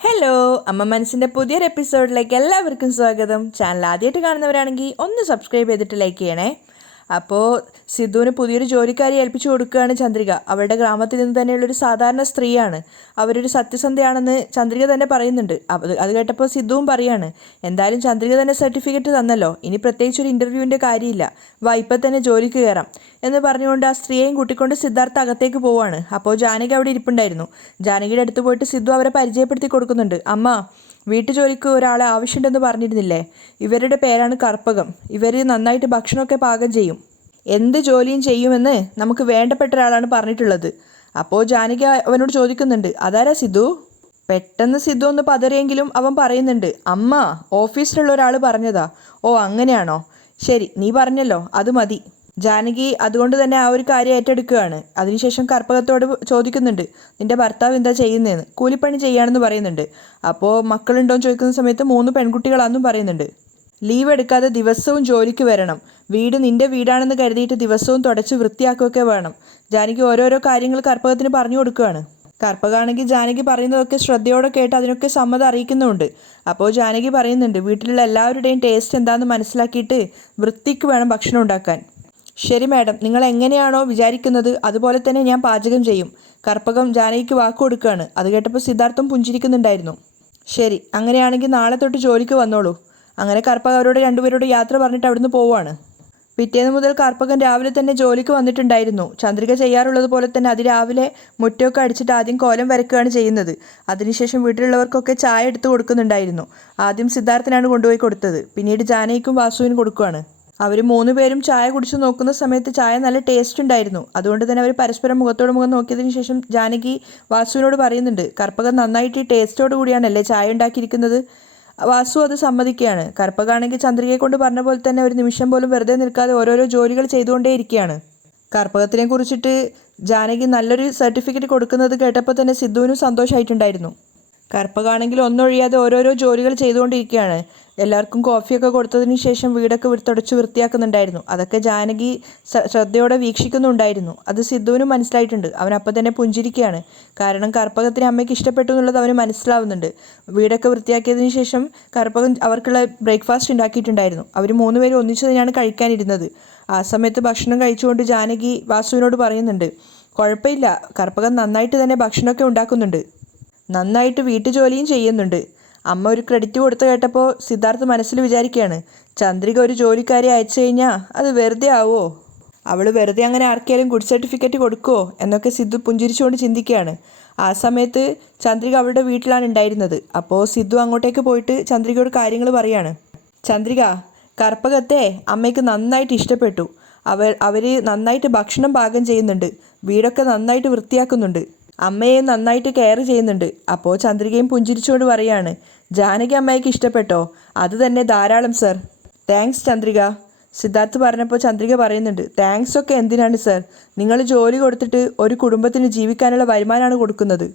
Hello, അമ്മ മനസ്സിൻ്റെ പുതിയൊരു എപ്പിസോഡിലേക്ക് എല്ലാവർക്കും സ്വാഗതം. ചാനൽ ആദ്യമായിട്ട് കാണുന്നവരാണെങ്കിൽ ഒന്ന് സബ്സ്ക്രൈബ് ചെയ്തിട്ട് ലൈക്ക് ചെയ്യണേ. അപ്പോൾ സിദ്ധുവിന് പുതിയൊരു ജോലിക്കാരി ഏൽപ്പിച്ചു കൊടുക്കുകയാണ് ചന്ദ്രിക. അവളുടെ ഗ്രാമത്തിൽ നിന്ന് തന്നെയുള്ളൊരു സാധാരണ സ്ത്രീയാണ്. അവരൊരു സത്യസന്ധയാണെന്ന് ചന്ദ്രിക തന്നെ പറയുന്നുണ്ട്. അത് കേട്ടപ്പോൾ സിദ്ധുവും പറയാണ്, എന്തായാലും ചന്ദ്രിക തന്നെ സർട്ടിഫിക്കറ്റ് തന്നല്ലോ, ഇനി പ്രത്യേകിച്ച് ഒരു ഇൻ്റർവ്യൂവിൻ്റെ കാര്യമില്ല, വാ ഇപ്പം തന്നെ ജോലിക്ക് കയറാം എന്ന് പറഞ്ഞുകൊണ്ട് ആ സ്ത്രീയെയും കൂട്ടിക്കൊണ്ട് സിദ്ധാർത്ഥ അകത്തേക്ക് പോവാണ്. അപ്പോൾ ജാനകി അവിടെ ഇരിപ്പുണ്ടായിരുന്നു. ജാനകിയുടെ അടുത്ത് പോയിട്ട് സിദ്ധു അവരെ പരിചയപ്പെടുത്തി കൊടുക്കുന്നുണ്ട്. അമ്മ, വീട്ടുജോലിക്ക് ഒരാളെ ആവശ്യമുണ്ടെന്ന് പറഞ്ഞിരുന്നില്ലേ? ഇവരുടെ പേരാണ് കർപ്പകം. ഇവർ നന്നായിട്ട് ഭക്ഷണമൊക്കെ പാകം ചെയ്യും, എന്ത് ജോലിയും ചെയ്യുമെന്ന് നമുക്ക് വേണ്ടപ്പെട്ട ഒരാളാണ് പറഞ്ഞിട്ടുള്ളത്. അപ്പോൾ ജാനകി അവനോട് ചോദിക്കുന്നുണ്ട്, അതാരാ സിദ്ധു? പെട്ടെന്ന് സിദ്ധു ഒന്ന് പതറിയെങ്കിലും അവൻ പറയുന്നുണ്ട്, അമ്മ, ഓഫീസിലുള്ള ഒരാൾ പറഞ്ഞതാ. ഓ അങ്ങനെയാണോ, ശരി, നീ പറഞ്ഞല്ലോ, അത് മതി. ജാനകി അതുകൊണ്ട് തന്നെ ആ ഒരു കാര്യം ഏറ്റെടുക്കുകയാണ്. അതിനുശേഷം കർപ്പകത്തോട് ചോദിക്കുന്നുണ്ട്, നിന്റെ ഭർത്താവ് എന്താ ചെയ്യുന്നതെന്ന്. കൂലിപ്പണി ചെയ്യാണെന്ന് പറയുന്നുണ്ട്. അപ്പോൾ മക്കളുണ്ടോയെന്ന് ചോദിക്കുന്ന സമയത്ത് 3 പെൺകുട്ടികളാണെന്നും പറയുന്നുണ്ട്. ലീവ് എടുക്കാതെ ദിവസവും ജോലിക്ക് വരണം, വീട് നിന്റെ വീടാണെന്ന് കരുതിയിട്ട് ദിവസവും തുടച്ച് വൃത്തിയാക്കുകയൊക്കെ വേണം. ജാനകി ഓരോരോ കാര്യങ്ങൾ കർപ്പകത്തിന് പറഞ്ഞു കൊടുക്കുകയാണ്. കർപ്പകാണെങ്കിൽ ജാനകി പറയുന്നതൊക്കെ ശ്രദ്ധയോടെ കേട്ട് അതിനൊക്കെ സമ്മതം അറിയിക്കുന്നുമുണ്ട്. അപ്പോൾ ജാനകി പറയുന്നുണ്ട്, വീട്ടിലുള്ള എല്ലാവരുടെയും ടേസ്റ്റ് എന്താണെന്ന് മനസ്സിലാക്കിയിട്ട് വൃത്തിക്ക് വേണം ഭക്ഷണം ഉണ്ടാക്കാൻ. ശരി മാഡം, നിങ്ങൾ എങ്ങനെയാണോ വിചാരിക്കുന്നത് അതുപോലെ തന്നെ ഞാൻ പാചകം ചെയ്യും. കർപ്പകം ജാനകിക്ക് വാക്ക് കൊടുക്കുകയാണ്. അത് കേട്ടപ്പോൾ സിദ്ധാർത്ഥം പുഞ്ചിരിക്കുന്നുണ്ടായിരുന്നു. ശരി, അങ്ങനെയാണെങ്കിൽ നാളെ തൊട്ട് ജോലിക്ക് വന്നോളൂ. അങ്ങനെ കർപ്പക അവരോട് രണ്ടുപേരോട് യാത്ര പറഞ്ഞിട്ട് അവിടുന്ന് പോവുകയാണ്. പിറ്റേന്ന് മുതൽ കർപ്പകൻ രാവിലെ തന്നെ ജോലിക്ക് വന്നിട്ടുണ്ടായിരുന്നു. ചന്ദ്രിക ചെയ്യാറുള്ളത് പോലെ തന്നെ അതിരാവിലെ മുറ്റമൊക്കെ അടിച്ചിട്ട് ആദ്യം കോലം വരയ്ക്കുകയാണ് ചെയ്യുന്നത്. അതിനുശേഷം വീട്ടിലുള്ളവർക്കൊക്കെ ചായ എടുത്ത് കൊടുക്കുന്നുണ്ടായിരുന്നു. ആദ്യം സിദ്ധാർത്ഥനാണ് കൊണ്ടുപോയി കൊടുത്തത്, പിന്നീട് ജാനകിക്കും വാസുവിനും കൊടുക്കുകയാണ്. അവർ 3 പേരും ചായ കുടിച്ചു നോക്കുന്ന സമയത്ത് ചായ നല്ല ടേസ്റ്റ് ഉണ്ടായിരുന്നു. അതുകൊണ്ട് തന്നെ അവർ പരസ്പരം മുഖത്തോട് മുഖം നോക്കിയതിന് ശേഷം ജാനകി വാസുവിനോട് പറയുന്നുണ്ട്, കർപ്പകൻ നന്നായിട്ട് ഈ ടേസ്റ്റോട് കൂടിയാണല്ലേ ചായ ഉണ്ടാക്കിയിരിക്കുന്നത്. വാസു അത് സമ്മതിക്കുകയാണ്. കർപ്പകാണെങ്കിൽ ചന്ദ്രികയെ കൊണ്ട് പറഞ്ഞ പോലെ തന്നെ ഒരു നിമിഷം പോലും വെറുതെ നിൽക്കാതെ ഓരോരോ ജോലികൾ ചെയ്തുകൊണ്ടേയിരിക്കുകയാണ്. കർപ്പകത്തിനെ കുറിച്ചിട്ട് ജാനകി നല്ലൊരു സർട്ടിഫിക്കറ്റ് കൊടുക്കുന്നത് കേട്ടപ്പോൾ തന്നെ സിദ്ധുവിനും സന്തോഷമായിട്ടുണ്ടായിരുന്നു. കർപ്പകാണെങ്കിൽ ഒന്നൊഴിയാതെ ഓരോരോ ജോലികൾ ചെയ്തുകൊണ്ടിരിക്കുകയാണ്. എല്ലാവർക്കും കോഫിയൊക്കെ കൊടുത്തതിന് ശേഷം വീടൊക്കെ തുടച്ച് വൃത്തിയാക്കുന്നുണ്ടായിരുന്നു. അതൊക്കെ ജാനകി ശ്രദ്ധയോടെ വീക്ഷിക്കുന്നുണ്ടായിരുന്നു. അത് സിദ്ധുവിനും മനസ്സിലായിട്ടുണ്ട്. അവൻ അപ്പം തന്നെ പുഞ്ചിരിക്കുകയാണ്. കാരണം കർപ്പകത്തിന് അമ്മയ്ക്ക് ഇഷ്ടപ്പെട്ടു എന്നുള്ളത് അവന് മനസ്സിലാവുന്നുണ്ട്. വീടൊക്കെ വൃത്തിയാക്കിയതിന് ശേഷം കർപ്പകൻ അവർക്കുള്ള ബ്രേക്ക്ഫാസ്റ്റ് ഉണ്ടാക്കിയിട്ടുണ്ടായിരുന്നു. അവർ 3 പേരും ഒന്നിച്ചു തന്നെയാണ് കഴിക്കാനിരുന്നത്. ആ സമയത്ത് ഭക്ഷണം കഴിച്ചുകൊണ്ട് ജാനകി വാസുവിനോട് പറയുന്നുണ്ട്, കുഴപ്പമില്ല, കർപ്പകൻ നന്നായിട്ട് തന്നെ ഭക്ഷണമൊക്കെ ഉണ്ടാക്കുന്നുണ്ട്, നന്നായിട്ട് വീട്ടുജോലിയും ചെയ്യുന്നുണ്ട്. അമ്മ ഒരു ക്രെഡിറ്റ് കൊടുത്ത് കേട്ടപ്പോൾ സിദ്ധാർത്ഥ് മനസ്സിൽ വിചാരിക്കുകയാണ്, ചന്ദ്രിക ഒരു ജോലിക്കാരി അയച്ചു കഴിഞ്ഞാൽ അത് വെറുതെ ആവുമോ? അവൾ വെറുതെ അങ്ങനെ ആർക്കെങ്കിലും ഗുഡ് സർട്ടിഫിക്കറ്റ് കൊടുക്കുമോ എന്നൊക്കെ സിദ്ധു പുഞ്ചിരിച്ചുകൊണ്ട് ചിന്തിക്കുകയാണ്. ആ സമയത്ത് ചന്ദ്രിക അവളുടെ വീട്ടിലാണ് ഉണ്ടായിരുന്നത്. അപ്പോൾ സിദ്ധു അങ്ങോട്ടേക്ക് പോയിട്ട് ചന്ദ്രികയോട് കാര്യങ്ങൾ പറയാണ്. ചന്ദ്രിക, കർപ്പകത്തെ അമ്മയ്ക്ക് നന്നായിട്ട് ഇഷ്ടപ്പെട്ടു. അവർ നന്നായിട്ട് ഭക്ഷണം പാകം ചെയ്യുന്നുണ്ട്, വീടൊക്കെ നന്നായിട്ട് വൃത്തിയാക്കുന്നുണ്ട്, അമ്മയെ നന്നായിട്ട് കെയർ ചെയ്യുന്നുണ്ട്. അപ്പോൾ ചന്ദ്രികയും പുഞ്ചിരിച്ചുകൊണ്ട് പറയാണ്, ജാനകി അമ്മയ്ക്ക് ഇഷ്ടപ്പെട്ടോ? അത് തന്നെ ധാരാളം സർ. താങ്ക്സ് ചന്ദ്രിക. സിദ്ധാർത്ഥ് പറഞ്ഞപ്പോൾ ചന്ദ്രിക പറയുന്നുണ്ട്, താങ്ക്സ് ഒക്കെ എന്തിനാണ് സർ, നിങ്ങൾ ജോലി കൊടുത്തിട്ട് ഒരു കുടുംബത്തിന് ജീവിക്കാനുള്ള വരുമാനമാണ് കൊടുക്കുന്നത്,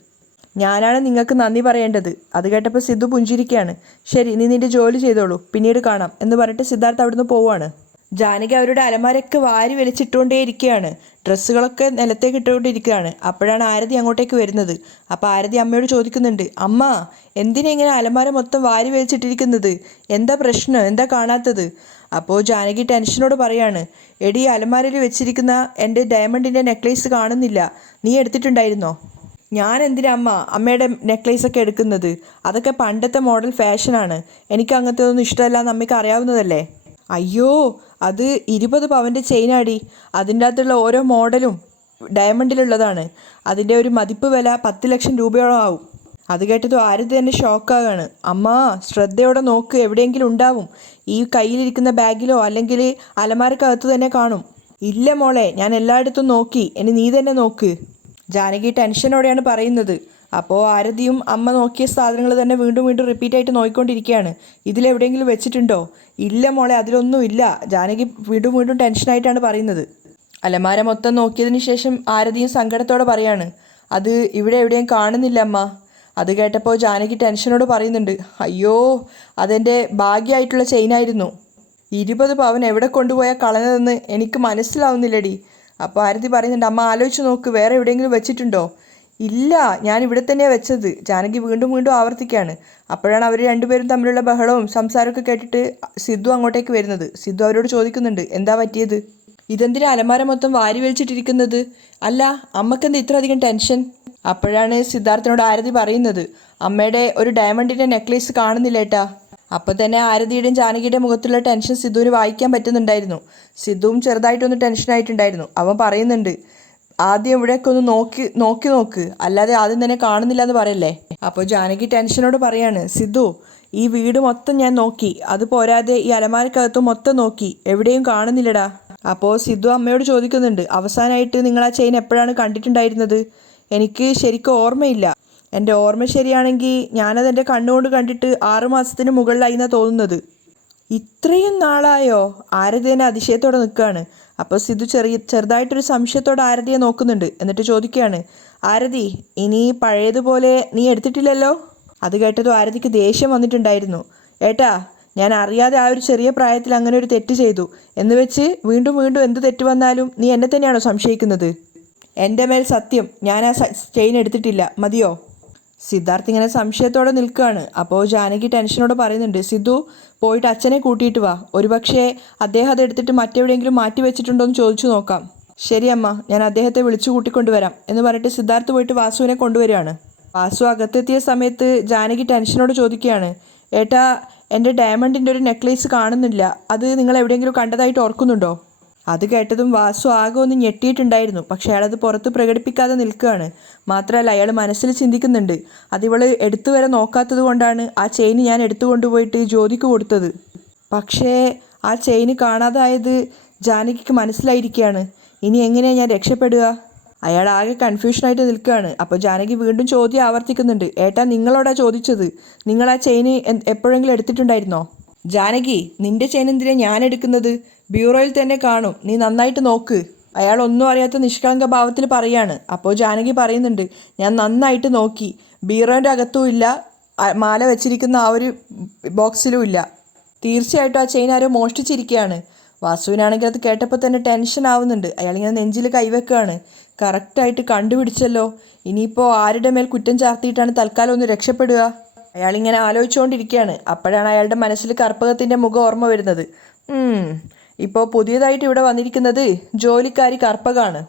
ഞാനാണ് നിങ്ങൾക്ക് നന്ദി പറയേണ്ടത്. അത് കേട്ടപ്പോൾ സിദ്ധു പുഞ്ചിരിക്കുകയാണ്. ശരി, നീ നിന്റെ ജോലി ചെയ്തോളൂ, പിന്നീട് കാണാം എന്ന് പറഞ്ഞിട്ട് സിദ്ധാർത്ഥ് അവിടുന്ന് പോവുകയാണ്. ജാനകി അവരുടെ അലമാരയൊക്കെ വാരി വലിച്ചിട്ടുകൊണ്ടേയിരിക്കുകയാണ്. ഡ്രസ്സുകളൊക്കെ നിലത്തേക്ക് ഇട്ടുകൊണ്ടിരിക്കുകയാണ്. അപ്പോഴാണ് ആരതി അങ്ങോട്ടേക്ക് വരുന്നത്. അപ്പോൾ ആരതി അമ്മയോട് ചോദിക്കുന്നുണ്ട്, അമ്മ, എന്തിനാ ഇങ്ങനെ അലമാര മൊത്തം വാരി വലിച്ചിട്ടിരിക്കുന്നത്? എന്താ പ്രശ്നം, എന്താ കാണാത്തത്? അപ്പോൾ ജാനകി ടെൻഷനോട് പറയാണ്, എടി, അലമാരയിൽ വെച്ചിരിക്കുന്ന എൻ്റെ ഡയമണ്ടിൻ്റെ നെക്ലേസ് കാണുന്നില്ല, നീ എടുത്തിട്ടുണ്ടായിരുന്നോ? ഞാൻ എന്തിനാ അമ്മയുടെ നെക്ലേസൊക്കെ എടുക്കുന്നത്? അതൊക്കെ പണ്ടത്തെ മോഡൽ ഫാഷനാണ്, എനിക്ക് അങ്ങനത്തെ ഒന്നും ഇഷ്ടമല്ല എന്ന് അമ്മയ്ക്ക് അറിയാവുന്നതല്ലേ. അയ്യോ, അത് 20 പവൻ്റെ ചെയിനാടി, അതിൻ്റെ അകത്തുള്ള ഓരോ മോഡലും ഡയമണ്ടിലുള്ളതാണ്, അതിൻ്റെ ഒരു മതിപ്പ് വില 10 ലക്ഷം രൂപയോളം ആവും. അത് കേട്ടതും ആരതി തന്നെ ഷോക്കാകാണ്. അമ്മ, ശ്രദ്ധയോടെ നോക്ക്, എവിടെയെങ്കിലും ഉണ്ടാവും, ഈ കയ്യിലിരിക്കുന്ന ബാഗിലോ അല്ലെങ്കിൽ അലമാരക്കകത്ത് തന്നെ കാണും. ഇല്ല മോളെ, ഞാൻ എല്ലായിടത്തും നോക്കി, ഇനി നീ തന്നെ നോക്ക്. ജാനകി ടെൻഷനോടെയാണ് പറയുന്നത്. അപ്പോൾ ആരതിയും അമ്മ നോക്കിയ സാധനങ്ങൾ തന്നെ വീണ്ടും വീണ്ടും റിപ്പീറ്റായിട്ട് നോക്കിക്കൊണ്ടിരിക്കുകയാണ്. ഇതിലെവിടെയെങ്കിലും വെച്ചിട്ടുണ്ടോ? ഇല്ല മോളെ, അതിലൊന്നും ഇല്ല. ജാനകി വീണ്ടും വീണ്ടും ടെൻഷനായിട്ടാണ് പറയുന്നത്. അലമാര മൊത്തം നോക്കിയതിന് ശേഷം ആരതിയും സങ്കടത്തോടെ പറയാണ്, അത് ഇവിടെ എവിടെയും കാണുന്നില്ല അമ്മ. അത് കേട്ടപ്പോൾ ജാനകി ടെൻഷനോട് പറയുന്നുണ്ട്, അയ്യോ, അതെൻ്റെ ഭാഗ്യമായിട്ടുള്ള ചെയിനായിരുന്നു. 20 പവൻ എവിടെ കൊണ്ടുപോയാൽ കളഞ്ഞതെന്ന് എനിക്ക് മനസ്സിലാവുന്നില്ലടി. അപ്പോൾ ആരതി പറയുന്നുണ്ട്, അമ്മ ആലോചിച്ച് നോക്ക്, വേറെ എവിടെയെങ്കിലും വെച്ചിട്ടുണ്ടോ? ഇല്ല, ഞാൻ ഇവിടെ തന്നെയാണ് വെച്ചത്. ജാനകി വീണ്ടും വീണ്ടും ആവർത്തിക്കുകയാണ്. അപ്പോഴാണ് അവർ രണ്ടുപേരും തമ്മിലുള്ള ബഹളവും സംസാരമൊക്കെ കേട്ടിട്ട് സിദ്ധു അങ്ങോട്ടേക്ക് വരുന്നത്. സിദ്ധു അവരോട് ചോദിക്കുന്നുണ്ട്, എന്താ പറ്റിയത്? ഇതെന്തിനാ അലമാര മൊത്തം വാരി വലിച്ചിട്ടിരിക്കുന്നത്? അല്ല, അമ്മക്കെന്താ ഇത്ര അധികം ടെൻഷൻ? അപ്പോഴാണ് സിദ്ധാർത്ഥനോട് ആരതി പറയുന്നത്, അമ്മയുടെ ഒരു ഡയമണ്ടിൻ്റെ നെക്ലേസ് കാണുന്നില്ലേട്ടാ. അപ്പോൾ തന്നെ ആരതിയുടെയും ജാനകിയുടെയും മുഖത്തുള്ള ടെൻഷൻ സിദ്ധുവിന് വായിക്കാൻ പറ്റുന്നുണ്ടായിരുന്നു. സിദ്ധുവും ചെറുതായിട്ടൊന്ന് ടെൻഷനായിട്ടുണ്ടായിരുന്നു. അവൻ പറയുന്നുണ്ട്, ആദ്യം ഇവിടേക്ക് ഒന്ന് നോക്ക്, അല്ലാതെ ആദ്യം തന്നെ കാണുന്നില്ല എന്ന് പറയല്ലേ. അപ്പോൾ ജാനകി ടെൻഷനോട് പറയാണ്, സിദ്ധു, ഈ വീട് മൊത്തം ഞാൻ നോക്കി, അത് പോരാതെ ഈ അലമാരക്കകത്തും മൊത്തം നോക്കി, എവിടെയും കാണുന്നില്ലടാ. അപ്പോൾ സിദ്ധു അമ്മയോട് ചോദിക്കുന്നുണ്ട്, അവസാനമായിട്ട് നിങ്ങൾ ആ ചെയിൻ എപ്പോഴാണ് കണ്ടിട്ടുണ്ടായിരുന്നത്? എനിക്ക് ശരിക്കും ഓർമ്മയില്ല. എൻ്റെ ഓർമ്മ ശരിയാണെങ്കിൽ ഞാനത് എൻ്റെ കണ്ണുകൊണ്ട് കണ്ടിട്ട് 6 മാസത്തിന് മുകളിലായി എന്നാണ് തോന്നുന്നത്. ഇത്രയും നാളായോ? ആരതി തന്നെ അതിശയത്തോടെ നിൽക്കുകയാണ്. അപ്പോൾ സിദ്ധു ചെറുതായിട്ടൊരു സംശയത്തോടെ ആരതിയെ നോക്കുന്നുണ്ട്. എന്നിട്ട് ചോദിക്കുകയാണ്, ആരതി, ഇനി പഴയതുപോലെ നീ എടുത്തിട്ടില്ലല്ലോ? അത് കേട്ടതും ആരതിക്ക് ദേഷ്യം വന്നിട്ടുണ്ടായിരുന്നു. ഏട്ടാ, ഞാൻ അറിയാതെ ആ ഒരു ചെറിയ പ്രായത്തിൽ അങ്ങനെ ഒരു തെറ്റ് ചെയ്തു എന്ന് വെച്ച് വീണ്ടും വീണ്ടും എന്ത് തെറ്റ് വന്നാലും നീ എന്നെ തന്നെയാണോ സംശയിക്കുന്നത്? എൻ്റെ മേൽ സത്യം, ഞാൻ ആ ചെയിൻ എടുത്തിട്ടില്ല, മതിയോ? സിദ്ധാർത്ഥ് ഇങ്ങനെ സംശയത്തോടെ നിൽക്കുകയാണ്. അപ്പോൾ ജാനകി ടെൻഷനോട് പറയുന്നുണ്ട്, സിദ്ധു, പോയിട്ട് അച്ഛനെ കൂട്ടിയിട്ട് വാ, ഒരുപക്ഷെ അദ്ദേഹം അത് എടുത്തിട്ട് മറ്റെവിടെയെങ്കിലും മാറ്റി വെച്ചിട്ടുണ്ടോ എന്ന് ചോദിച്ചു നോക്കാം. ശരി അമ്മ, ഞാൻ അദ്ദേഹത്തെ വിളിച്ചു കൂട്ടിക്കൊണ്ടുവരാം എന്ന് പറഞ്ഞിട്ട് സിദ്ധാർത്ഥ് പോയിട്ട് വാസുവിനെ കൊണ്ടുവരികയാണ്. വാസു അകത്തെത്തിയ സമയത്ത് ജാനകി ടെൻഷനോട് ചോദിക്കുകയാണ്, ഏട്ടാ, എൻ്റെ ഡയമണ്ടിൻ്റെ ഒരു നെക്ലേസ് കാണുന്നില്ല, അത് നിങ്ങൾ എവിടെയെങ്കിലും കണ്ടതായിട്ട് ഓർക്കുന്നുണ്ടോ? അത് കേട്ടതും വാസു ആകെ ഒന്ന് ഞെട്ടിയിട്ടുണ്ടായിരുന്നു. പക്ഷെ അയാളത് പുറത്ത് പ്രകടിപ്പിക്കാതെ നിൽക്കുകയാണ്. മാത്രമല്ല, അയാൾ മനസ്സിൽ ചിന്തിക്കുന്നുണ്ട്, അതിവൾ എടുത്തു വരെ നോക്കാത്തത് കൊണ്ടാണ് ആ ചെയിൻ ഞാൻ എടുത്തു കൊണ്ടുപോയിട്ട് ജ്യോതിക്ക് കൊടുത്തത്. പക്ഷേ ആ ചെയിൻ കാണാതായത് ജാനകിക്ക് മനസ്സിലായിരിക്കുകയാണ്. ഇനി എങ്ങനെയാണ് ഞാൻ രക്ഷപ്പെടുക? അയാൾ ആകെ കൺഫ്യൂഷനായിട്ട് നിൽക്കുകയാണ്. അപ്പോൾ ജാനകി വീണ്ടും ചോദ്യം ആവർത്തിക്കുന്നുണ്ട്, ഏട്ടാ, നിങ്ങളോടാ ചോദിച്ചത്, നിങ്ങൾ ആ ചെയിൻ എപ്പോഴെങ്കിലും എടുത്തിട്ടുണ്ടായിരുന്നോ? ജാനകി, നിന്റെ ചെയിൻ എന്തിനാണ് ഞാൻ എടുക്കുന്നത്? ബ്യൂറോയിൽ തന്നെ കാണും, നീ നന്നായിട്ട് നോക്ക്. അയാൾ ഒന്നും അറിയാത്ത നിഷ്കളങ്ക ഭാവത്തിൽ പറയാണ്. അപ്പോൾ ജാനകി പറയുന്നുണ്ട്, ഞാൻ നന്നായിട്ട് നോക്കി, ബ്യൂറോൻ്റെ അകത്തും ഇല്ല, മാല വെച്ചിരിക്കുന്ന ആ ഒരു ബോക്സിലും ഇല്ല. തീർച്ചയായിട്ടും ആ ചെയിൻ ആരോ മോഷ്ടിച്ചിരിക്കുകയാണ്. വാസുവിനാണെങ്കിൽ അത് കേട്ടപ്പോൾ തന്നെ ടെൻഷൻ ആവുന്നുണ്ട്. അയാളിങ്ങനെ നെഞ്ചിൽ കൈവെക്കുകയാണ്. കറക്റ്റായിട്ട് കണ്ടുപിടിച്ചല്ലോ. ഇനിയിപ്പോൾ ആരുടെ മേൽ കുറ്റം ചാർത്തിയിട്ടാണ് തൽക്കാലം ഒന്ന് രക്ഷപ്പെടുക? അയാളിങ്ങനെ ആലോചിച്ചുകൊണ്ടിരിക്കുകയാണ്. അപ്പോഴാണ് അയാളുടെ മനസ്സിൽ കർപ്പകത്തിൻ്റെ മുഖം ഓർമ്മ വരുന്നത്. ഇപ്പോൾ പുതിയതായിട്ട് ഇവിടെ വന്നിരിക്കുന്നത് ജോലിക്കാരി കർപ്പകാണ്.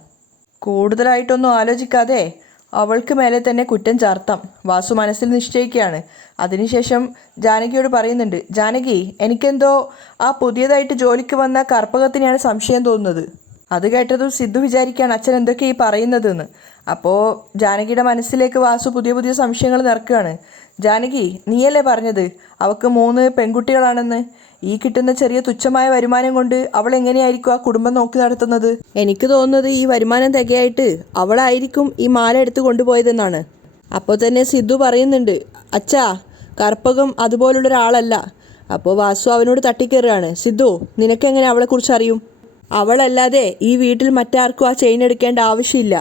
കൂടുതലായിട്ടൊന്നും ആലോചിക്കാതെ അവൾക്ക് മേലെ തന്നെ കുറ്റം ചാർത്താം, വാസു മനസ്സിൽ നിശ്ചയിക്കുകയാണ്. അതിനുശേഷം ജാനകിയോട് പറയുന്നുണ്ട്, ജാനകി, എനിക്കെന്തോ ആ പുതിയതായിട്ട് ജോലിക്ക് വന്ന കർപ്പകത്തിനെയാണ് സംശയം തോന്നുന്നത്. അത് കേട്ടതും സിദ്ധു വിചാരിക്കുകയാണ്, അച്ഛൻ എന്തൊക്കെ ഈ പറയുന്നതെന്ന്. അപ്പോൾ ജാനകിയുടെ മനസ്സിലേക്ക് വാസു പുതിയ പുതിയ സംശയങ്ങൾ നിറക്കുകയാണ്. ജാനകി, നീയല്ലേ പറഞ്ഞത് അവൾക്ക് 3 പെൺകുട്ടികളാണെന്ന്? ഈ കിട്ടുന്ന ചെറിയ തുച്ഛമായ വരുമാനം കൊണ്ട് അവൾ എങ്ങനെയായിരിക്കും ആ കുടുംബം നോക്കി നടത്തുന്നത്? എനിക്ക് തോന്നുന്നത് ഈ വരുമാനം തികയായിട്ട് അവളായിരിക്കും ഈ മാല എടുത്ത് കൊണ്ടുപോയതെന്നാണ്. അപ്പോൾ തന്നെ സിദ്ധു പറയുന്നുണ്ട്, അച്ഛാ, കർപ്പകം അതുപോലുള്ളൊരാളല്ല. അപ്പോൾ വാസു അവനോട് തട്ടിക്കയറുകയാണ്. സിദ്ധു, നിനക്കെങ്ങനെ അവളെക്കുറിച്ച് അറിയും? അവളല്ലാതെ ഈ വീട്ടിൽ മറ്റാർക്കും ആ ചെയിൻ എടുക്കേണ്ട ആവശ്യമില്ല.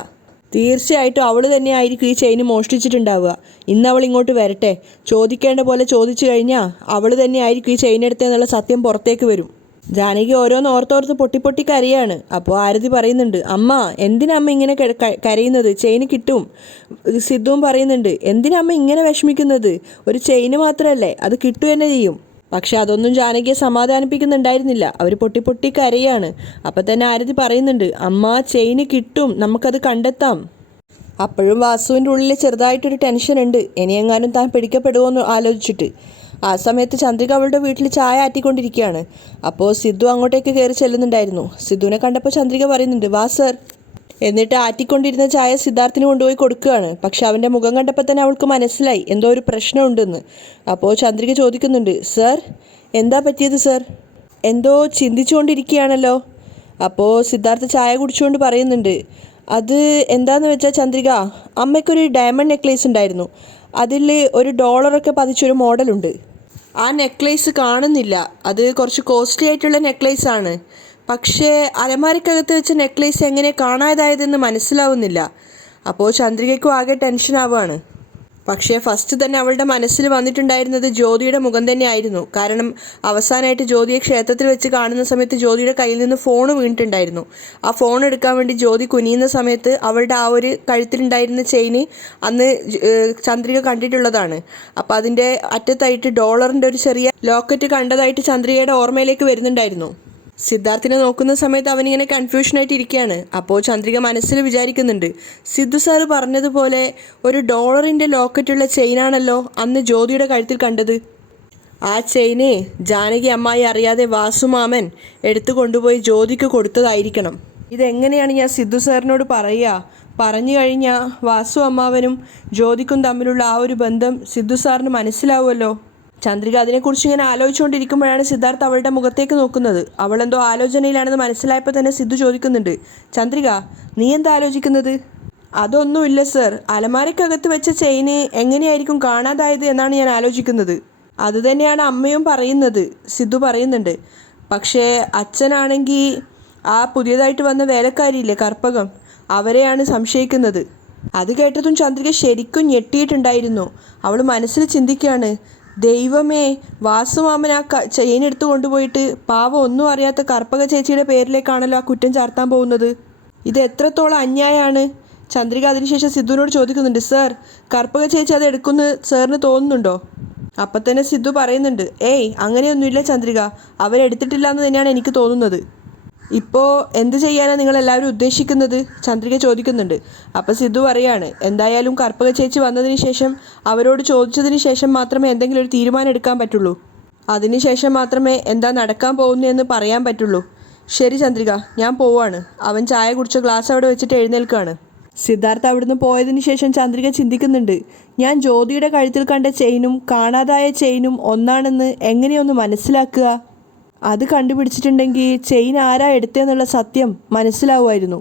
തീർച്ചയായിട്ടും അവൾ തന്നെയായിരിക്കും ഈ ചെയിൻ മോഷ്ടിച്ചിട്ടുണ്ടാവുക. ഇന്ന് അവൾ ഇങ്ങോട്ട് വരട്ടെ, ചോദിക്കേണ്ട പോലെ ചോദിച്ചു കഴിഞ്ഞാൽ അവൾ തന്നെയായിരിക്കും ഈ ചെയിൻ എടുത്തതെന്നുള്ള സത്യം പുറത്തേക്ക് വരും. ജാനകി ഓരോന്ന് ഓർത്തോർത്ത് പൊട്ടി കരയാണ്. അപ്പോൾ ആരതി പറയുന്നുണ്ട്, അമ്മ, എന്തിനാ അമ്മ ഇങ്ങനെ കരയുന്നത്? ചെയിൻ കിട്ടും. സിദ്ധുവും പറയുന്നുണ്ട്, എന്തിനാ അമ്മ ഇങ്ങനെ വിഷമിക്കുന്നത്? ഒരു ചെയിൻ മാത്രമല്ലേ, അത് കിട്ടുക തന്നെ ചെയ്യും. പക്ഷെ അതൊന്നും ജാനകിയെ സമാധാനിപ്പിക്കുന്നുണ്ടായിരുന്നില്ല. അവർ പൊട്ടി കരയാണ്. അപ്പം തന്നെ ആരതി പറയുന്നുണ്ട്, അമ്മ, ചെയിന് കിട്ടും, നമുക്കത് കണ്ടെത്താം. അപ്പോഴും വാസുവിൻ്റെ ഉള്ളിൽ ചെറുതായിട്ടൊരു ടെൻഷൻ ഉണ്ട്, ഇനിയെങ്ങാനും താൻ പിടിക്കപ്പെടുമോ എന്ന് ആലോചിച്ചിട്ട്. ആ സമയത്ത് ചന്ദ്രിക അവളുടെ വീട്ടിൽ ചായ ആറ്റിക്കൊണ്ടിരിക്കുകയാണ്. അപ്പോൾ സിദ്ധു അങ്ങോട്ടേക്ക് കയറി ചെല്ലുന്നുണ്ടായിരുന്നു. സിദ്ധുവിനെ കണ്ടപ്പോൾ ചന്ദ്രിക പറയുന്നുണ്ട്, വാ സർ. എന്നിട്ട് ആറ്റിക്കൊണ്ടിരുന്ന ചായ സിദ്ധാർത്ഥിന് കൊണ്ടുപോയി കൊടുക്കുകയാണ്. പക്ഷെ അവൻ്റെ മുഖം കണ്ടപ്പോൾ തന്നെ അവൾക്ക് മനസ്സിലായി എന്തോ ഒരു പ്രശ്നമുണ്ടെന്ന്. അപ്പോൾ ചന്ദ്രിക ചോദിക്കുന്നുണ്ട്, സർ, എന്താ പറ്റിയത് സർ? എന്തോ ചിന്തിച്ചുകൊണ്ടിരിക്കുകയാണല്ലോ. അപ്പോൾ സിദ്ധാർത്ഥ ചായ കുടിച്ചുകൊണ്ട് പറയുന്നുണ്ട്, അത് എന്താണെന്ന് വെച്ചാൽ ചന്ദ്രിക, അമ്മയ്ക്കൊരു ഡയമണ്ട് നെക്ലേസ് ഉണ്ടായിരുന്നു. അതിൽ ഒരു ഡോളറൊക്കെ പതിച്ചൊരു മോഡലുണ്ട്. ആ നെക്ലേസ് കാണുന്നില്ല. അത് കുറച്ച് കോസ്റ്റ്ലി ആയിട്ടുള്ള നെക്ലേസാണ്. പക്ഷേ അലമാരക്കകത്ത് വെച്ച നെക്ലേസ് എങ്ങനെ കാണാതായതെന്ന് മനസ്സിലാവുന്നില്ല. അപ്പോൾ ചന്ദ്രികയ്ക്കും ആകെ ടെൻഷൻ ആവുകയാണ്. പക്ഷേ ഫസ്റ്റ് തന്നെ അവളുടെ മനസ്സിൽ വന്നിട്ടുണ്ടായിരുന്നത് ജ്യോതിയുടെ മുഖം തന്നെയായിരുന്നു. കാരണം അവസാനമായിട്ട് ജ്യോതിയെ ക്ഷേത്രത്തിൽ വെച്ച് കാണുന്ന സമയത്ത് ജ്യോതിയുടെ കയ്യിൽ നിന്ന് ഫോൺ വീണിട്ടുണ്ടായിരുന്നു. ആ ഫോൺ എടുക്കാൻ വേണ്ടി ജ്യോതി കുനിയുന്ന സമയത്ത് അവളുടെ ആ ഒരു കഴുത്തിലുണ്ടായിരുന്ന ചെയിന് അന്ന് ചന്ദ്രിക കണ്ടിട്ടുള്ളതാണ്. അപ്പോൾ അതിൻ്റെ അറ്റത്തായിട്ട് ഡോളറിൻ്റെ ഒരു ചെറിയ ലോക്കറ്റ് കണ്ടതായിട്ട് ചന്ദ്രികയുടെ ഓർമ്മയിലേക്ക് വരുന്നുണ്ടായിരുന്നു. സിദ്ധാർത്ഥിനെ നോക്കുന്ന സമയത്ത് അവനിങ്ങനെ കൺഫ്യൂഷനായിട്ട് ഇരിക്കുകയാണ്. അപ്പോൾ ചന്ദ്രിക മനസ്സിൽ വിചാരിക്കുന്നുണ്ട്, സിദ്ധു സാറ് പറഞ്ഞതുപോലെ ഒരു ഡോളറിൻ്റെ ലോക്കറ്റുള്ള ചെയിനാണല്ലോ അന്ന് ജ്യോതിയുടെ കഴുത്തിൽ കണ്ടത്. ആ ചെയിന് ജാനകി അമ്മായി അറിയാതെ വാസുമാമൻ എടുത്തു കൊണ്ടുപോയി ജ്യോതിക്ക് കൊടുത്തതായിരിക്കണം. ഇതെങ്ങനെയാണ് ഞാൻ സിദ്ധു സാറിനോട് പറയുക? പറഞ്ഞു കഴിഞ്ഞാൽ വാസു അമ്മാവനും ജ്യോതിക്കും തമ്മിലുള്ള ആ ഒരു ബന്ധം സിദ്ധു സാറിന് മനസ്സിലാവുമല്ലോ. ചന്ദ്രിക അതിനെക്കുറിച്ച് ഇങ്ങനെ ആലോചിച്ചുകൊണ്ടിരിക്കുമ്പോഴാണ് സിദ്ധാർത്ഥ് അവളുടെ മുഖത്തേക്ക് നോക്കുന്നത്. അവളെന്തോ ആലോചനയിലാണെന്ന് മനസ്സിലായപ്പോൾ തന്നെ സിദ്ധു ചോദിക്കുന്നുണ്ട്, ചന്ദ്രിക നീ എന്താ ആലോചിക്കുന്നത്? അതൊന്നുമില്ല സർ, അലമാരക്കകത്ത് വെച്ച ചെയിന് എങ്ങനെയായിരിക്കും കാണാതായത് എന്നാണ് ഞാൻ ആലോചിക്കുന്നത്. അതുതന്നെയാണ് അമ്മയും പറയുന്നത്, സിദ്ധു പറയുന്നുണ്ട്. പക്ഷേ അച്ഛനാണെങ്കിൽ ആ പുതിയതായിട്ട് വന്ന വേലക്കാരിയില്ലേ കർപ്പകം, അവരെയാണ് സംശയിക്കുന്നത്. അത് കേട്ടതും ചന്ദ്രിക ശരിക്കും ഞെട്ടിയിട്ടുണ്ടായിരുന്നു. അവൾ മനസ്സിൽ ചിന്തിക്കുകയാണ്, ദൈവമേ, വാസുമാമൻ ആ ചെയിൻ എടുത്തു കൊണ്ടുപോയിട്ട് പാവം ഒന്നും അറിയാത്ത കർപ്പക ചേച്ചിയുടെ പേരിലേക്കാണല്ലോ ആ കുറ്റം ചാർത്താൻ പോകുന്നത്. ഇത് എത്രത്തോളം അന്യായമാണ്? ചന്ദ്രിക അതിനുശേഷം സിദ്ധുവിനോട് ചോദിക്കുന്നുണ്ട്, സർ കർപ്പക ചേച്ചി അത് എടുക്കുമെന്ന് സാറിന് തോന്നുന്നുണ്ടോ? അപ്പം തന്നെ സിദ്ധു പറയുന്നുണ്ട്, ഏയ് അങ്ങനെയൊന്നുമില്ല ചന്ദ്രിക, അവരെടുത്തിട്ടില്ല എന്ന് തന്നെയാണ് എനിക്ക് തോന്നുന്നത്. ഇപ്പോൾ എന്ത് ചെയ്യാനാണ് നിങ്ങളെല്ലാവരും ഉദ്ദേശിക്കുന്നത്? ചന്ദ്രിക ചോദിക്കുന്നുണ്ട്. അപ്പോൾ സിദ്ധു പറയാണ്, എന്തായാലും കർപ്പക ചേച്ചി വന്നതിന് ശേഷം അവരോട് ചോദിച്ചതിന് ശേഷം മാത്രമേ എന്തെങ്കിലും ഒരു തീരുമാനം എടുക്കാൻ പറ്റുള്ളൂ. അതിനുശേഷം മാത്രമേ എന്താ നടക്കാൻ പോകുന്നതെന്ന് പറയാൻ പറ്റുള്ളൂ. ശരി ചന്ദ്രിക, ഞാൻ പോവാണ്. അവൻ ചായ കുടിച്ച ഗ്ലാസ് അവിടെ വെച്ചിട്ട് എഴുന്നേൽക്കുകയാണ്. സിദ്ധാർത്ഥ അവിടുന്ന് പോയതിനു ശേഷം ചന്ദ്രിക ചിന്തിക്കുന്നുണ്ട്, ഞാൻ ജ്യോതിയുടെ കഴുത്തിൽ കണ്ട ചെയിനും കാണാതായ ചെയിനും ഒന്നാണെന്ന് എങ്ങനെയൊന്ന് മനസ്സിലാക്കുക? അത് കണ്ടുപിടിച്ചിട്ടുണ്ടെങ്കിൽ ചെയിൻ ആരാ എടുത്തതെന്നുള്ള സത്യം മനസ്സിലാവുമായിരുന്നു.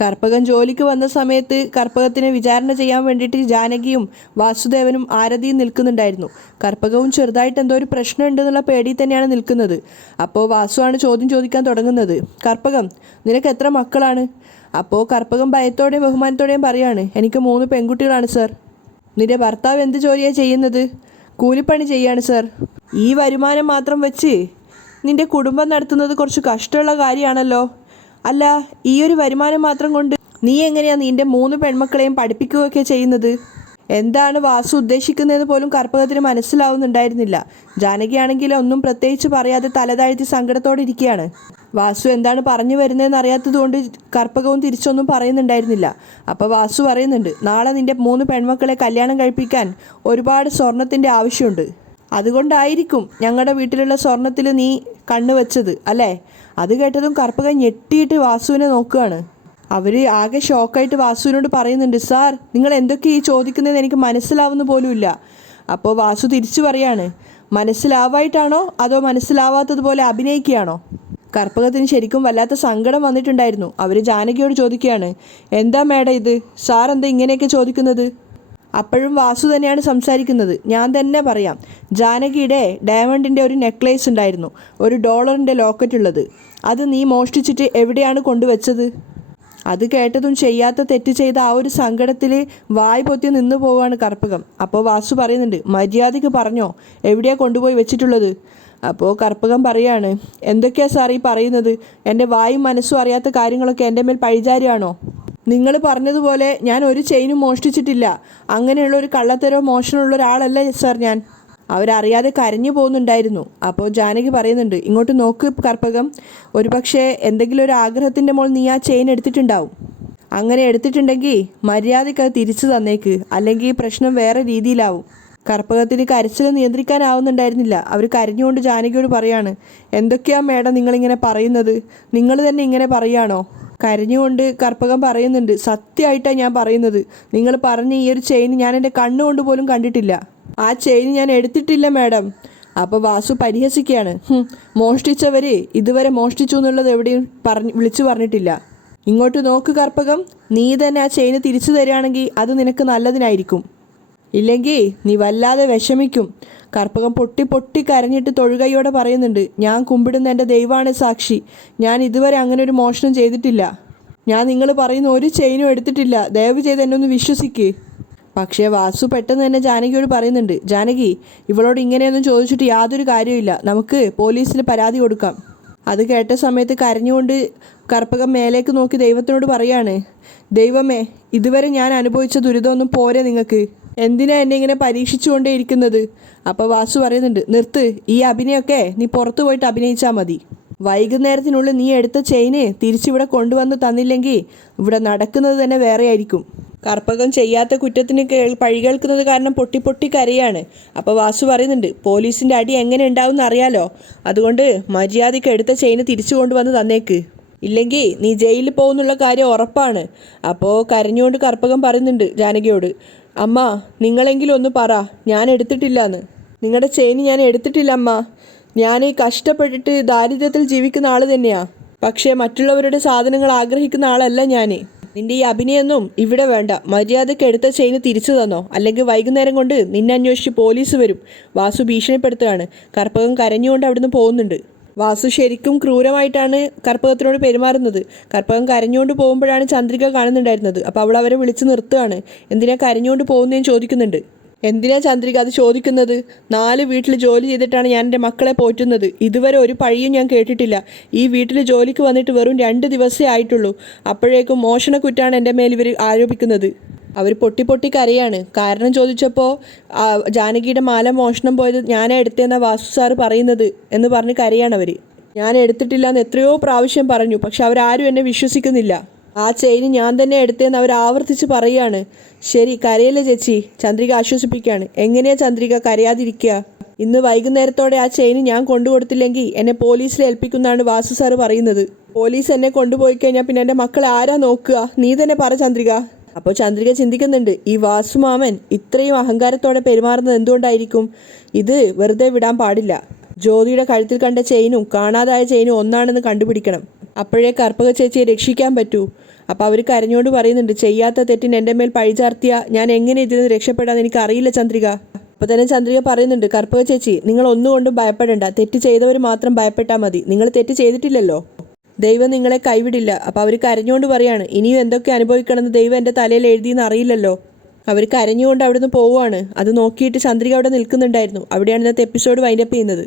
കർപ്പകൻ ജോലിക്ക് വന്ന സമയത്ത് കർപ്പകത്തിനെ വിചാരണ ചെയ്യാൻ വേണ്ടിയിട്ട് ജാനകിയും വാസുദേവനും ആരതിയും നിൽക്കുന്നുണ്ടായിരുന്നു. കർപ്പകവും ചെറുതായിട്ട് എന്തോ ഒരു പ്രശ്നം ഉണ്ടെന്നുള്ള പേടിയിൽ തന്നെയാണ് നിൽക്കുന്നത്. അപ്പോൾ വാസുവാണ് ചോദ്യം ചോദിക്കാൻ തുടങ്ങുന്നത്, കർപ്പകം നിനക്ക് എത്ര മക്കളാണ്? അപ്പോൾ കർപ്പകം ഭയത്തോടെയും ബഹുമാനത്തോടെയും പറയാണ്, എനിക്ക് 3 പെൺകുട്ടികളാണ് സർ. നിന്റെ ഭർത്താവ് എന്ത് ജോലിയാണ് ചെയ്യുന്നത്? കൂലിപ്പണി ചെയ്യാണ് സർ. ഈ വരുമാനം മാത്രം വെച്ച് നിന്റെ കുടുംബം നടത്തുന്നത് കുറച്ച് കഷ്ടമുള്ള കാര്യമാണല്ലോ. അല്ല, ഈ ഒരു വരുമാനം മാത്രം കൊണ്ട് നീ എങ്ങനെയാണ് നിന്റെ 3 പെൺമക്കളെയും പഠിപ്പിക്കുകയൊക്കെ ചെയ്യുന്നത്? എന്താണ് വാസു ഉദ്ദേശിക്കുന്നതെന്ന് പോലും കർപ്പകത്തിന് മനസ്സിലാവുന്നുണ്ടായിരുന്നില്ല. ജാനകിയാണെങ്കിൽ ഒന്നും പ്രത്യേകിച്ച് പറയാതെ തലതാഴ്ത്തി സങ്കടത്തോടെ ഇരിക്കുകയാണ്. വാസു എന്താണ് പറഞ്ഞു വരുന്നതെന്ന് അറിയാത്തത് കൊണ്ട് കർപ്പകവും തിരിച്ചൊന്നും പറയുന്നുണ്ടായിരുന്നില്ല. അപ്പോൾ വാസു പറയുന്നുണ്ട്, നാളെ നിന്റെ 3 പെൺമക്കളെ കല്യാണം കഴിപ്പിക്കാൻ ഒരുപാട് സ്വർണത്തിൻ്റെ ആവശ്യമുണ്ട്. അതുകൊണ്ടായിരിക്കും ഞങ്ങളുടെ വീട്ടിലുള്ള സ്വർണത്തിൽ നീ കണ്ണുവെച്ചത് അല്ലേ? അത് കേട്ടതും കർപ്പകൻ ഞെട്ടിയിട്ട് വാസുവിനെ നോക്കുകയാണ്. അവർ ആകെ ഷോക്കായിട്ട് വാസുവിനോട് പറയുന്നുണ്ട്, സാർ നിങ്ങൾ എന്തൊക്കെ ഈ ചോദിക്കുന്നതെന്ന് എനിക്ക് മനസ്സിലാവുന്ന പോലുമില്ല. അപ്പോൾ വാസു തിരിച്ചു പറയാണ്, മനസ്സിലാവായിട്ടാണോ അതോ മനസ്സിലാവാത്തതുപോലെ അഭിനയിക്കുകയാണോ? കർപ്പകത്തിന് ശരിക്കും വല്ലാത്ത സങ്കടം വന്നിട്ടുണ്ടായിരുന്നു. അവർ ജാനകിയോട് ചോദിക്കുകയാണ്, എന്താ മേഡം ഇത്, സാർ എന്താ ഇങ്ങനെയൊക്കെ ചോദിക്കുന്നത്? അപ്പോഴും വാസു തന്നെയാണ് സംസാരിക്കുന്നത്. ഞാൻ തന്നെ പറയാം, ജാനകിയുടെ ഡയമണ്ടിൻ്റെ ഒരു നെക്ലേസ് ഉണ്ടായിരുന്നു, ഒരു ഡോളറിൻ്റെ ലോക്കറ്റ് ഉള്ളത്. അത് നീ മോഷ്ടിച്ചിട്ട് എവിടെയാണ് കൊണ്ടുവച്ചത്? അത് കേട്ടതും ചെയ്യാത്ത തെറ്റ് ചെയ്ത ആ ഒരു സങ്കടത്തിൽ വായ് പൊത്തി നിന്നു പോവുകയാണ് കർപ്പകം. അപ്പോൾ വാസു പറയുന്നുണ്ട്, മര്യാദയ്ക്ക് പറഞ്ഞോ, എവിടെയാണ് കൊണ്ടുപോയി വെച്ചിട്ടുള്ളത്? അപ്പോൾ കർപ്പകം പറയാണ്, എന്തൊക്കെയാണ് സാർ ഈ പറയുന്നത്? എൻ്റെ വായും മനസ്സും അറിയാത്ത കാര്യങ്ങളൊക്കെ എൻ്റെ മേൽ പഴിചാരിയാണോ? നിങ്ങൾ പറഞ്ഞതുപോലെ ഞാൻ ഒരു ചെയിനും മോഷ്ടിച്ചിട്ടില്ല. അങ്ങനെയുള്ള ഒരു കള്ളത്തരോ മോഷണമുള്ള ഒരാളല്ല സാർ ഞാൻ. അവരറിയാതെ കരഞ്ഞു പോകുന്നുണ്ടായിരുന്നു. അപ്പോൾ ജാനകി പറയുന്നുണ്ട്, ഇങ്ങോട്ട് നോക്ക് കർപ്പകം, ഒരുപക്ഷെ എന്തെങ്കിലും ഒരു ആഗ്രഹത്തിൻ്റെ മോൾ നീ ആ ചെയിൻ എടുത്തിട്ടുണ്ടാവും. അങ്ങനെ എടുത്തിട്ടുണ്ടെങ്കിൽ മര്യാദയ്ക്ക് അത് തിരിച്ചു തന്നേക്ക്, അല്ലെങ്കിൽ പ്രശ്നം വേറെ രീതിയിലാവും. കർപ്പകത്തിന് കരച്ചിൽ നിയന്ത്രിക്കാനാവുന്നുണ്ടായിരുന്നില്ല. അവർ കരഞ്ഞുകൊണ്ട് ജാനകിയോട് പറയാണ്, എന്തൊക്കെയാണ് മേഡം നിങ്ങളിങ്ങനെ പറയുന്നത്? നിങ്ങൾ തന്നെ ഇങ്ങനെ പറയുകയാണോ? കരഞ്ഞുകൊണ്ട് കർപ്പകം പറയുന്നുണ്ട്, സത്യമായിട്ടാണ് ഞാൻ പറയുന്നത്. നിങ്ങൾ പറഞ്ഞ ഈ ഒരു ചെയിൻ ഞാൻ എൻ്റെ കണ്ണുകൊണ്ട് പോലും കണ്ടിട്ടില്ല. ആ ചെയിൻ ഞാൻ എടുത്തിട്ടില്ല മാഡം. അപ്പോൾ വാസു പരിഹസിക്കുകയാണ്, മോഷ്ടിച്ചവർ ഇതുവരെ മോഷ്ടിച്ചു എന്നുള്ളത് എവിടെയും വിളിച്ചു പറഞ്ഞിട്ടില്ല. ഇങ്ങോട്ട് നോക്ക് കർപ്പകം, നീ തന്നെ ആ ചെയിൻ തിരിച്ചു തരികയാണെങ്കിൽ അത് നിനക്ക് നല്ലതിനായിരിക്കും. ഇല്ലെങ്കിൽ നീ വല്ലാതെ വിഷമിക്കും. കർപ്പകം പൊട്ടി പൊട്ടി കരഞ്ഞിട്ട് തൊഴുകയോടെ പറയുന്നുണ്ട്, ഞാൻ കുമ്പിടുന്ന എൻ്റെ ദൈവമാണ് സാക്ഷി, ഞാൻ ഇതുവരെ അങ്ങനെ ഒരു മോഷണം ചെയ്തിട്ടില്ല. ഞാൻ നിങ്ങൾ പറയുന്ന ഒരു ചെയിനും എടുത്തിട്ടില്ല. ദയവ് ചെയ്ത് എന്നെ ഒന്ന് വിശ്വസിക്ക്. പക്ഷേ വാസു പെട്ടെന്ന് തന്നെ ജാനകിയോട് പറയുന്നുണ്ട്, ജാനകി ഇവളോട് ഇങ്ങനെയൊന്നും ചോദിച്ചിട്ട് യാതൊരു കാര്യമില്ല, നമുക്ക് പോലീസിൽ പരാതി കൊടുക്കാം. അത് കേട്ട സമയത്ത് കരഞ്ഞുകൊണ്ട് കற்பകം മേലേക്ക് നോക്കി ദൈവത്തിനോട് പറയാണ്, ദൈവമേ ഇതുവരെ ഞാൻ അനുഭവിച്ച ദുരിതമൊന്നും പോരെ നിങ്ങൾക്ക്, എന്തിനാ എന്നെ ഇങ്ങനെ പരീക്ഷിച്ചുകൊണ്ടേ ഇരിക്കുന്നത്? അപ്പോൾ വാസു പറയുന്നുണ്ട്, നിർത്ത്, ഈ അഭിനയമൊക്കെ നീ പുറത്തു പോയിട്ട് അഭിനയിച്ചാൽ മതി. വൈകുന്നേരത്തിനുള്ളിൽ നീ എടുത്ത ചെയിന് തിരിച്ചിവിടെ കൊണ്ടുവന്ന് തന്നില്ലെങ്കിൽ ഇവിടെ നടക്കുന്നത് തന്നെ വേറെ ആയിരിക്കും. കർപ്പകം ചെയ്യാത്ത കുറ്റത്തിന് പഴി കേൾക്കുന്നത് കാരണം പൊട്ടി പൊട്ടി കരയാണ്. അപ്പോൾ വാസു പറയുന്നുണ്ട്, പോലീസിൻ്റെ അടി എങ്ങനെ ഉണ്ടാവും എന്നറിയാലോ, അതുകൊണ്ട് മര്യാദയ്ക്ക് എടുത്ത ചെയിന് തിരിച്ചു കൊണ്ടുവന്ന് തന്നേക്ക്, ഇല്ലെങ്കിൽ നീ ജയിലിൽ പോകുന്നുള്ള കാര്യം ഉറപ്പാണ്. അപ്പോൾ കരഞ്ഞുകൊണ്ട് കർപ്പകം പറയുന്നുണ്ട് ജാനകിയോട്, അമ്മ നിങ്ങളെങ്കിലും ഒന്ന് പറ, ഞാൻ എടുത്തിട്ടില്ലാന്ന്, നിങ്ങളുടെ ചെയിന് ഞാൻ എടുത്തിട്ടില്ല അമ്മ, ഞാൻ കഷ്ടപ്പെട്ടിട്ട് ദാരിദ്ര്യത്തിൽ ജീവിക്കുന്ന ആൾ തന്നെയാണ്, പക്ഷേ മറ്റുള്ളവരുടെ സാധനങ്ങൾ ആഗ്രഹിക്കുന്ന ആളല്ല ഞാൻ. നിന്റെ ഈ അഭിനയൊന്നും ഇവിടെ വേണ്ട, മര്യാദയ്ക്ക് എടുത്ത ചെയിന് തിരിച്ചു തന്നോ, അല്ലെങ്കിൽ വൈകുന്നേരം കൊണ്ട് നിന്നെ അന്വേഷിച്ച് പോലീസ് വരും. വാസു ഭീഷണിപ്പെടുത്തുകയാണ്. കർപ്പകം കരഞ്ഞുകൊണ്ട് അവിടുന്ന് പോകുന്നുണ്ട്. വാസു ശരിക്കും ക്രൂരമായിട്ടാണ് കർപ്പകത്തിനോട് പെരുമാറുന്നത്. കർപ്പകം കരഞ്ഞുകൊണ്ട് പോകുമ്പോഴാണ് ചന്ദ്രിക കാണുന്നുണ്ടായിരുന്നത്. അപ്പോൾ അവൾ അവരെ വിളിച്ച് നിർത്തുകയാണ്. എന്തിനാ കരഞ്ഞുകൊണ്ട് പോകുന്നതെന്ന് ചോദിക്കുന്നുണ്ട്. എന്തിനാ ചന്ദ്രിക അത് ചോദിക്കുന്നത്? 4 വീട്ടിൽ ജോലി ചെയ്തിട്ടാണ് ഞാൻ എൻ്റെ മക്കളെ പോറ്റുന്നത്. ഇതുവരെ ഒരു പഴിയും ഞാൻ കേട്ടിട്ടില്ല. ഈ വീട്ടിൽ ജോലിക്ക് വന്നിട്ട് വെറും 2 ദിവസമേ ആയിട്ടുള്ളൂ. അപ്പോഴേക്കും മോഷണക്കുറ്റാണ് എൻ്റെ മേൽ ഇവർ ആരോപിക്കുന്നത്. അവർ പൊട്ടി പൊട്ടി കരയാണ്. കാരണം ചോദിച്ചപ്പോൾ ജാനകിയുടെ മാല മോഷണം പോയത് ഞാനാ എടുത്തതെന്നാണ് വാസു സാറ് പറയുന്നത് എന്ന് പറഞ്ഞ് കരയാണ് അവർ. ഞാൻ എടുത്തിട്ടില്ല എന്ന് എത്രയോ പ്രാവശ്യം പറഞ്ഞു, പക്ഷെ അവരാരും എന്നെ വിശ്വസിക്കുന്നില്ല. ആ ചെയിന് ഞാൻ തന്നെ എടുത്തതെന്ന് അവർ ആവർത്തിച്ച് പറയുകയാണ്. ശരി, കരയല്ലേ ചേച്ചി, ചന്ദ്രിക ആശ്വസിപ്പിക്കുകയാണ്. എങ്ങനെയാ ചന്ദ്രിക കരയാതിരിക്കുക? ഇന്ന് വൈകുന്നേരത്തോടെ ആ ചെയിന് ഞാൻ കൊണ്ടുകൊടുത്തില്ലെങ്കിൽ എന്നെ പോലീസിൽ ഏൽപ്പിക്കുമെന്നാണ് വാസു സാറ് പറയുന്നത്. പോലീസ് എന്നെ കൊണ്ടുപോയി കഴിഞ്ഞാൽ പിന്നെ എൻ്റെ മക്കളെ ആരാ നോക്കുക? നീ തന്നെ പറ ചന്ദ്രിക. അപ്പോൾ ചന്ദ്രിക ചിന്തിക്കുന്നുണ്ട്, ഈ വാസു മാമൻ ഇത്രയും അഹങ്കാരത്തോടെ പെരുമാറുന്നത് എന്തുകൊണ്ടായിരിക്കും? ഇത് വെറുതെ വിടാൻ പാടില്ല. ജ്യോതിയുടെ കഴുത്തിൽ കണ്ട ചെയിനും കാണാതായ ചെയിനും ഒന്നാണെന്ന് കണ്ടുപിടിക്കണം. അപ്പോഴേ കർപ്പക ചേച്ചിയെ രക്ഷിക്കാൻ പറ്റൂ. അപ്പോൾ അവർ കരഞ്ഞോണ്ട് പറയുന്നുണ്ട്, ചെയ്യാത്ത തെറ്റിന് എൻ്റെ മേൽ പഴിചാർത്തിയ ഞാൻ എങ്ങനെ ഇതിൽ നിന്ന് രക്ഷപ്പെടാമെന്ന് എനിക്കറിയില്ല ചന്ദ്രിക. അപ്പോൾ തന്നെ ചന്ദ്രിക പറയുന്നുണ്ട്, കർപ്പക ചേച്ചി നിങ്ങൾ ഒന്നുകൊണ്ടും ഭയപ്പെടേണ്ട, തെറ്റ് ചെയ്തവർ മാത്രം ഭയപ്പെട്ടാൽ മതി. നിങ്ങൾ തെറ്റ് ചെയ്തിട്ടില്ലല്ലോ, ദൈവം നിങ്ങളെ കൈവിടില്ല. അപ്പോൾ അവർ കരഞ്ഞുകൊണ്ട് പറയാണ്, ഇനിയും എന്തൊക്കെ അനുഭവിക്കണമെന്ന് ദൈവം എൻ്റെ തലയിൽ എഴുതിയെന്ന് അറിയില്ലല്ലോ. അവർ കരഞ്ഞുകൊണ്ട് അവിടുന്ന് പോവുകയാണ്. അത് നോക്കിയിട്ട് ചന്ദ്രിക അവിടെ നിൽക്കുന്നുണ്ടായിരുന്നു. അവിടെയാണ് ഇന്നത്തെ എപ്പിസോഡ് വൈൻഡപ്പ് ചെയ്യുന്നത്.